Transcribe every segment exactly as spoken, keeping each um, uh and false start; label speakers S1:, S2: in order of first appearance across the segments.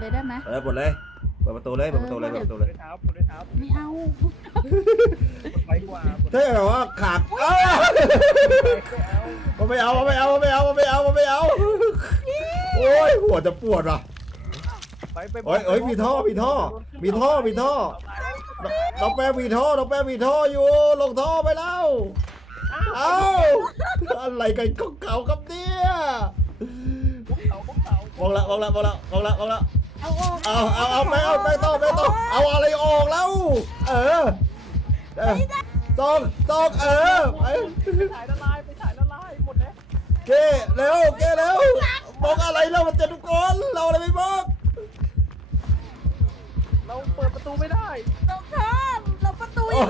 S1: เลยได้ไหม
S2: เออปลดเลยเปิดประตูเลยเปิดประตูเลยเปิดประตูเลย
S3: เท้าปวดเท้า
S1: ไม่เอา
S3: ไปกว่า
S2: ถ้าแบบว่าขาดมันไม่เอามันไม่เอามันไม่เอามันไม่เอามันไม่เอาโอ้ยหัวจะปวดว่ะ
S3: ไปไป
S2: เอ้ยเอ้ยมีท่อมีท่อมีท่อมีท่อน้องแป้มีท่อน้องแป้มีท่ออยู่ลงท่อไปแล้วเอ้าอะไรกันของเก่าครับเนี่ยมองละมองละมองละมองละมองละ
S1: เอาออก
S2: เอาเอาเอาไปเอาไปต่อไปต่อเอาอะไรออกแล้วเออต้องต้องเออไป
S3: ถ่ายละลายไปถ่ายละลายหมดแล้ว
S2: เก้เร็วเก้เร็วบอกอะไรแล้วมันจะทุกคนเราอะไรไม่บอก
S3: เราเปิดประตูไม่ได้
S1: เราข้ามเราประตู
S2: โอ้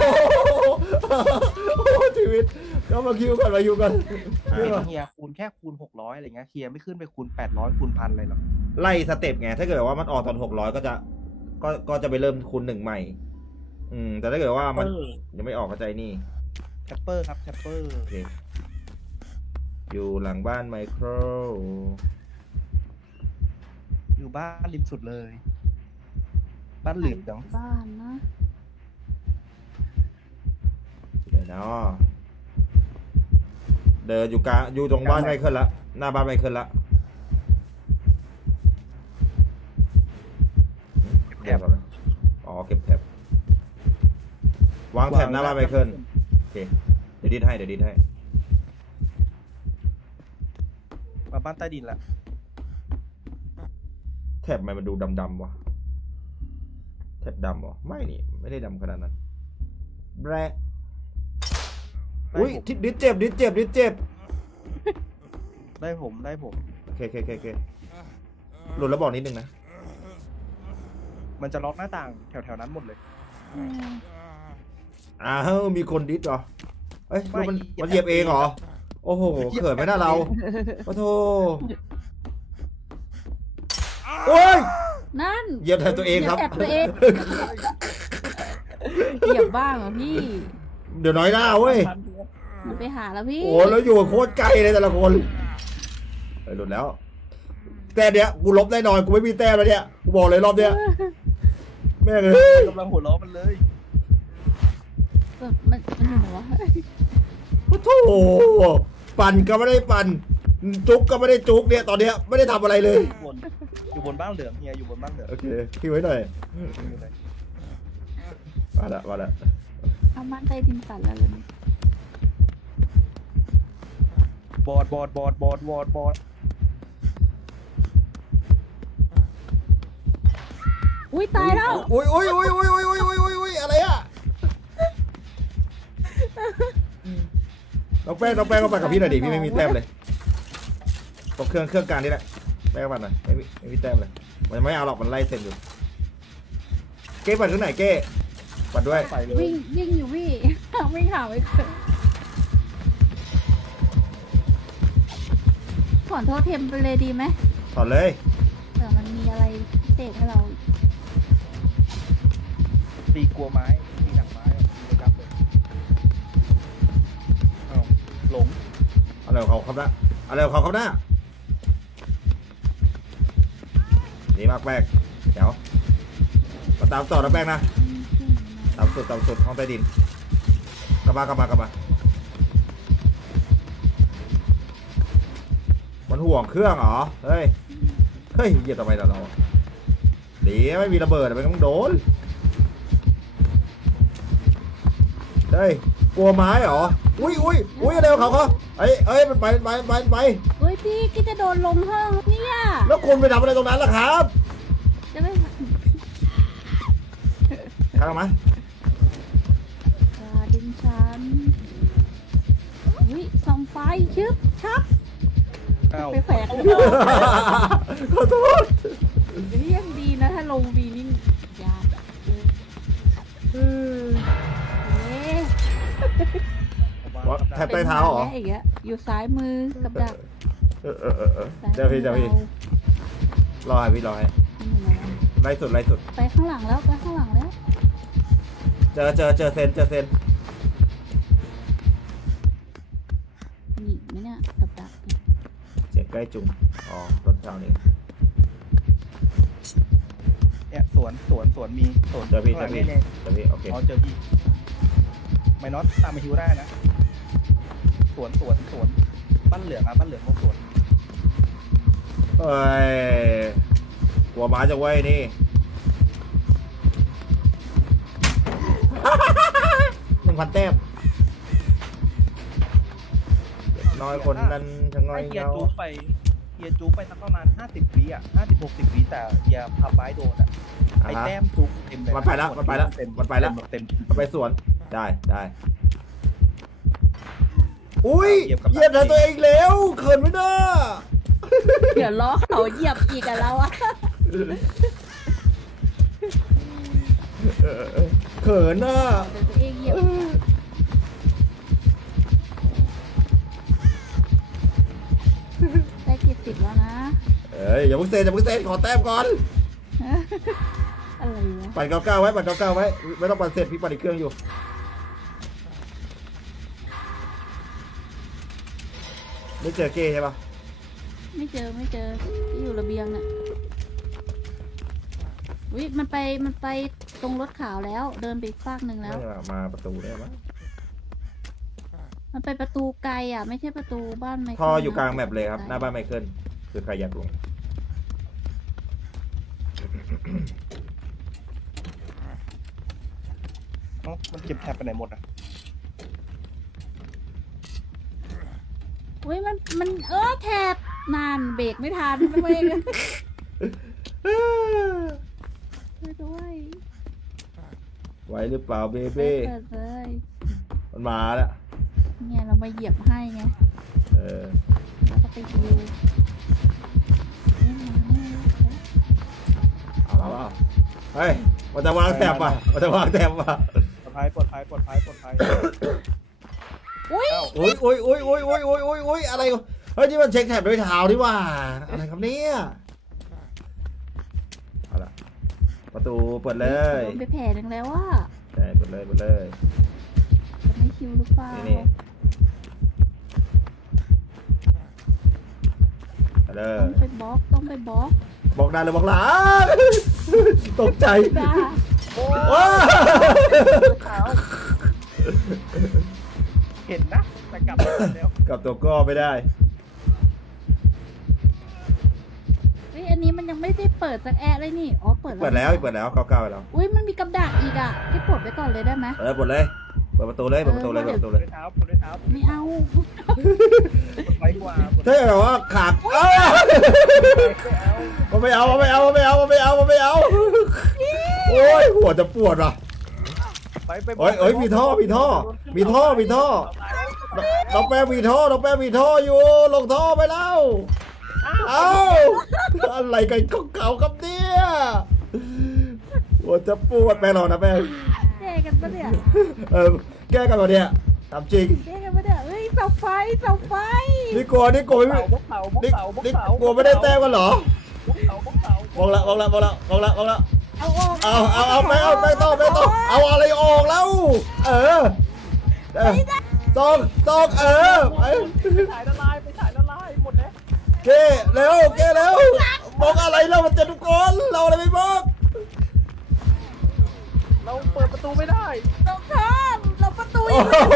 S2: โหชีวิตก็มาคิวก่อนมาคิวก่อน
S3: เฮียคูณแค่คูณหกร้อยอะไรเงี้ยเฮียไม่ขึ้นไปคูณแปดร้อยคูณพันเลยหรอ
S2: ไล่สเต็ปไงถ้าเกิดว่ามันออกตอนหกร้อยก็จะก็ก็จะไปเริ่มคูณหนึ่งใหม่อืมแต่ถ้าเกิดว่ามันยังไม่ออกเข้าใจนี่
S3: แทปเปอร์ครับแทปเปอร์
S2: โอเคอยู่หลังบ้านไมโคร
S3: อยู่บ้านริมสุดเลยบ้านเหลือง
S1: บ้านนะ
S2: เดี๋ยวนะเดินอยู่กลางอยู่ตรงบ้านไมเคิลละหน้าบ้านไมเคิลละเก็บแถบอ๋อเก็บแถบวางแถบหน้าบ้านไมเคิลโอเคเดี๋ยวดิ้นให้เดี๋ยวดิ้นให้
S3: มาบ้านใต้ดินละ
S2: แถบทำไมมันดูดำๆวะแถบดำเหรอไม่นี่ไม่ได้ดำขนาดนั้นแบะอุ้ยดิดเจ็บดิดเจ็บดิดเจ็บ
S3: ได้ผมได้ผม
S2: โอเคโอเคโอเคโอเคหลุดแล้วบอกนิดนึงนะ
S3: มันจะล็อกหน้าต่างแถวๆนั้นหมดเลย
S1: อืม
S2: อ้าวมีคนดิดเหรอเอ้ยมันมันเหยียบเองเหรอโอ้โหเขินไหมน่าเราโอ้โธ่โอ้ย
S1: นั่น
S2: เหยียบแทนตัวเองครับ
S1: หยียแอบตัวเองเหยียบบ้างเหรอพี่
S2: เดี๋ยวน้อยหน้าเว้ย
S1: มันไปหาแล้วพี่
S2: โอ้แล้วอยู่โคตรไกลเลยแต่ละคนเฮ้ยหลุดแล้วแต่เนี้ยกูลบแน่นอนกูไม่มีแต้มแล้วเนี่ยกูบอกเลยรอบเนี้ยแม่งเลย
S3: กำลังหัวล้อมันเลย
S1: มันมันมันหัว
S2: โอ้โธ่ปั่นก็ไม่ได้ปั่นจุกก็ไม่ได้จุกเนี่ยตอนเนี้ยไม่ได้ทำอะไรเลย
S3: อยู่บนอยู่บนบ้านเหลืองเฮียอยู่บนบ้านเหลือง
S2: โอเคทิ้งไว้หน่อยมาละมาละ
S1: เอามันใต้ดินตัดแล้วเลย
S3: บอดบอดบอดบอดบอดบอด
S1: อุ้ยตายแล้ว
S2: อุ้ยอุ้ยอุ้ยอุ้ยอุ้ยอุ้ยอุ้ยอุ้ยอุ้ยอะไรอะน้องแป้งน้องแป้งก็ไปกับพี่หน่อยดิพี่ไม่มีแต้มเลยตกเครื่องเครื่องกลางนี่แหละแป้งปั่นหน่อยไม่มีไม่มีแต้มเลยมันไม่เอาหรอกมันไล่เซ็นอยู่เก้ปั่นที่ไหนเก้ปั่นด้วย
S3: ไปเลย
S1: วิ่งวิ่งอยู่พี่ วิ่งหาไม่เจอถอนโทษเทมไปเลยดีไหม
S2: ถอนเลย
S1: เผื่อมันมีอะไรพิเศษให้เรา
S3: ตีกลัวไม้ตีหนักไม้เลยครับเลยอ้าวหลง
S2: อะไรของเขาครับนะอะไรของเขาครับนะดีมากแป้งเดี๋ยวมาตามต่อนะแป้งนะตามสุดตามสุดห้องใต้ดินกลับมากลับมากลับมามันห่วงเครื่องเหรอเฮ้ยเฮ้ยเหยียบทำไมเราดีไม่มีระเบิดมันต้องโดนเฮ้ยกลัวไม้เหรออุ้ยอุ้ยอุ้ยอะไรของเขาเขาเอ้ยเอ้ยมันไปไปไปไป
S1: เฮ้ยพี่ก็จะโดนลงห้องเนี่ย
S2: แล้วคุณไปทำอะไรตรงนั้นล่ะครับ
S1: จะไม่
S2: ข้างมา
S1: กาดินชันอุ้ยส่องไฟชึบชับ
S3: อ้าว
S1: ไปแขวก
S2: ขอโทษ
S1: เรียงดีนะถ้าลงวีนี่ยากเลยเออเอ๊ะ
S2: ว่าแทบใต้เท้าเหรอ
S1: ป็นไงอีกอะอยู่ซ้ายมือกับดัก
S2: เออเออเออเออเดี๋ยวพี่เดี๋ยวพี่รอให้พี่รอให้ไล่สุดไล่สุด
S1: ไปข้างหลังแล้วไปข้างหลังแล้ว
S2: เจอเจอเจอเซนเจอเซน
S1: มีอีกไหมเนี่ยกับดักเนี่ย
S2: เสียงใกล้จุงอ๋อรถเช้านี้
S3: สวนมีสวน
S2: เจอพี่เจ
S3: ข้า
S2: อง
S3: หลัง
S2: พี่
S3: เนี่ย
S2: เจอพี่โอเค
S3: อ๋อเจอพี่ไม่น็อตตามไปฮิวได้นะสวนสวนสวนบ้านเหลืองอ่ะบ้านเหลืองของสวน
S2: เฮ้ยกลัวหมาจะไว้นี่ หนึ่งพันแต้มน้อยคนนั้นชะง่อย
S3: ให้เฮีย
S2: เงา
S3: จูบไปเฮียจูบไปสักประมาณห้าสิบวิอ่ะห้าสิบหกสิบวิแต่เฮียพับไว้โดนอ่ะ
S2: อ่ะ
S3: ไอ้
S2: ฮะ
S3: แต้มจูบเต็มเลย
S2: มันไปแล้วมันไปแล้ว
S3: เต็ม
S2: มันไปแล้ว
S3: เต็ม
S2: มันไปสวนได้ได้อุ้ยเหยียบตัวเองแล้วเขินไม่ได้
S1: เดี๋ยวล้อเขาเหยียบอีกอะเราอะ
S2: เออเออเขินน่ะ
S1: เดี๋ยวตัวเองเหยียบได้เจ็ดสิบแล้วนะ
S2: เอ้ยอย่าเพิ่งเซนอย่าเพิ่งเซนขอแต้มก่อน
S1: อะไรวะ
S2: ปั่นเก้าเก้าไว้ปั่นเก้าเก้าไว้ไม่ต้องปั่นเสร็จพี่ปั่นอีกเครื่องอยู่ไม่เจอเก้ใช่ปะ
S1: ไม่เจอไม่เจอที่อยู่ระเบียงน่ะวิมันไปมันไปตรงรถขาวแล้ว เดินไปอีกฟากหนึ่งแล้ว
S2: ไม่มามาประตูได้มั้ย
S1: มันไปประตูไกลอ่ะ ไม่ใช่ประตูบ้านไมเคิล
S2: ท่ออยู่กลางแมปเลยครับ
S1: ไก
S2: หน้าบ้านไมเคิลคือใครอยากลง
S3: เอ้ามันเก็บแท็บไปไหนหมดอ่ะ
S1: เฮ้ยมันมันเออแถบนานเบรกไม่ทันไม่เบรกช่วยด้วย
S2: ไหวหรือเปล่าเบ
S1: เปิ
S2: เบ้
S1: ดเลย
S2: มันมาแล้ว
S1: เนี่ยเรามาเหยียบให้ไง
S2: เออ
S1: แล้วก็ไปดูนี่มันไม่รู้
S2: เอาแล้วเอาเฮ้ยมันจะวางแถบป่ะมันจะวางแถบป่ะ
S3: ปลอดภัยปลอดภัยปลอดภัยปลอดภัย
S1: อุ้ย
S3: เอ้า
S2: อุ้ยอุ้ยอุ้ยอุ้ยอุ้ยอุ้ยอุ้ยอุ้ยอะไรเฮ้ยนี่มันเช็คแถบด้วยเท้าดิว่าอะไรครับเนี่ยเอาละประตูเปิดเลย
S1: โดนไปแผลหนึ่งแล้วว่า
S2: ใช่เปิดเลยเปิดเลย
S1: จะไม่คิวหรือเปล่า
S2: นี่นี่เอาเลย
S1: ต้องไปบล็อกต้องไปบล็อก
S2: บอกได้เลยบอกหลาน ตกใจ
S1: จ้า
S2: ว้า
S3: ขาวเห็นนะแต่กลับมาแล้ว
S2: กับตัวก็ไม่ได้
S1: เฮ้ยอันนี้มันยังไม่ได้เปิดสักแอะเลยนี่อ๋อเปิด
S2: เปิดแล้วเปิดแล้วเก้าเก้าไปแล้ว
S1: อุ้ยมันมีกับดักอีกอ่ะที่ปลดไว้ก่อนเลยได้ไหม
S2: เออเปิดเลยเปิดประตูเลยเปิดประตูเลยเปิดประตู
S3: ป
S2: เล
S3: วย ดเท้าปวดเท้า
S1: ไม่เอา
S3: ปวดไปกว่าปวด
S2: ถ้าแบบว่าขาดอ้าว
S3: ไม่เอา
S2: มันไม่เอามันไม่เอามันไม่เอามันไม่เอามันไม่เอาโอ้ยหัวจะปวดว่ะ
S3: ไปไป
S2: เอ้ยเอ้ยมีท่อมีท่อมีท่อมีท่อน้องแป้มีท่อน้องแป้มีท่ออยู่ลงท่อไปแล้วเอ้าอะไรกันเก่าๆครับเนี่ยหัวจะปวดแป้รอนะแป้
S1: แก้กันปะเนี่ย
S2: เออแก้กันมาเนี่ยตามจริง
S1: แก้กันปะเนี่ยเฮ้ยเสาไฟเสาไฟ
S2: นี่กลัวนี่กลัวไม่
S3: เสาบกเสาบก
S2: นี่
S3: เสาบก
S2: นี่
S3: เสาก
S2: ลัวไม่ได้แต้มกันเหรอบ
S3: กเสาบกเสา
S2: บอกละบอกละบอกละบอกละบอกละ
S1: เอาออก
S2: เอาเอาเอาไปเอาไปต่อไปต่อเอาอะไรออกแล้ว เออเออตอกตอกเออไป
S3: ไปถ่ายละลายไปถ่ายละลายหมดแล้ว
S2: เก้เร็วเก้เร็วบอกอะไรเรามันเจ็บทุกคนเราอะไรไม่บอก
S3: เราเปิดประตูไม่ได้
S1: เราข้ามเราประตู
S2: โอ้
S1: ยังไม่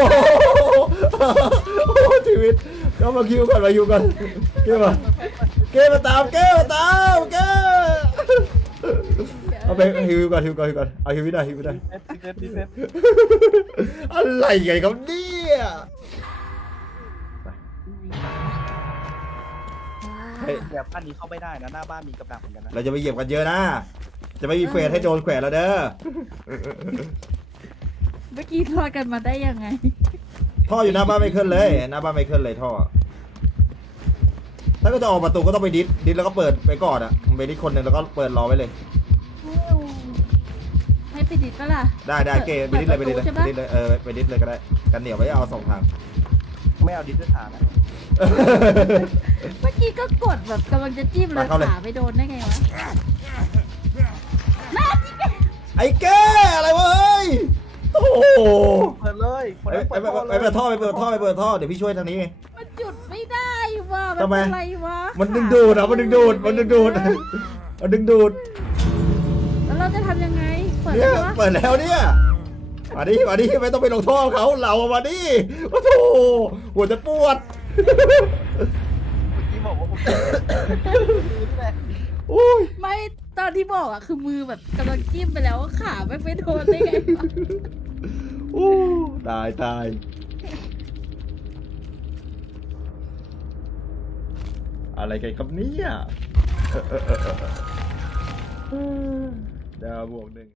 S2: โหชีวิตก็มาคิวก่อนมาอยู่ก่อนเก้มาเก้มาตามเก้มาตามเก้เอาไปฮิวก่อนฮิวก่อนฮิวก่อนเอาฮิวไม่ได้ฮิวไม่ได้
S3: เซ็ตเซ็ตเซ็ต
S2: อะไรไงครับเนี่ยเฮ้ย
S3: แบบบ้านนี้เข้าไม่ได้นะหน้าบ้านมีกับดักเหมือนกันนะ
S2: เราจะไปเหยียบกันเยอะนะ จะไม่มีเฟสให้โดนแขวนแล้วเด้อ
S1: เมื่อกี้ทอดกันมาได้ยังไง
S2: ท่ออยู่หน้าบ้านไม่ขึ้นเลยหน้าบ้านไม่ขึ้นเลยท่อ ถ้าก็จะออกประตูก็ต้องไปดิสดิสแล้วก็เปิดไปก่อนอ่ะไปดิสคนหนึ่งแล้วก็เปิดรอไว้เลย
S1: ให้ไปดิดปะล่ะ
S2: ได้ได้เกไปดิสเลยไปดิสเลย
S1: ใช่
S2: ไป
S1: ปะ
S2: ดิสเลยเออไปดิสเลยก็ได้กันเหนียวไว้เอาสองทาง
S3: ไม่เอาดิสด้วยฐานนะ
S1: เมื่อกี้ก็กดแบบกำลังจะจิ้มเลยขาไปโดนได้ไงวะน่าจิก
S2: ไอ้แก้อะไรวะเฮ้ยโอ้โห
S3: เปิดเลย
S2: ไปไปไปไปเปิดท่อไปเปิดท่อไปเปิดท่อเดี๋ยวพี่ช่วยทางนี้ไง
S1: มันหยุดไม่ได้ว่ะ
S2: ทำไม
S1: นอะไรวะ
S2: มันดึงดูดอ่ะมันดึงดูดมันดึงดูดมันดึงดูด
S1: แล้วเราจะทำยังไงปิด
S2: เนี่
S1: แล้
S2: ยว
S1: วะ
S2: เปิดแล้วเนี่ยมาดิมาดิไม่ต้องไปลงโทษเขาเรามาดิโอ้โหหัวจะปวด
S3: ที่บอกว่าผมนี่แหละ
S2: โอ้ย
S1: ไม่ตอนที่บอกอะคือมือแบบกำลังจิ้มไปแล้วขาไม่ไปโดนได้ไงวะ
S2: โอ้ตายตายอะไรกันครับเนี่ยดาวบวกหนึ่ง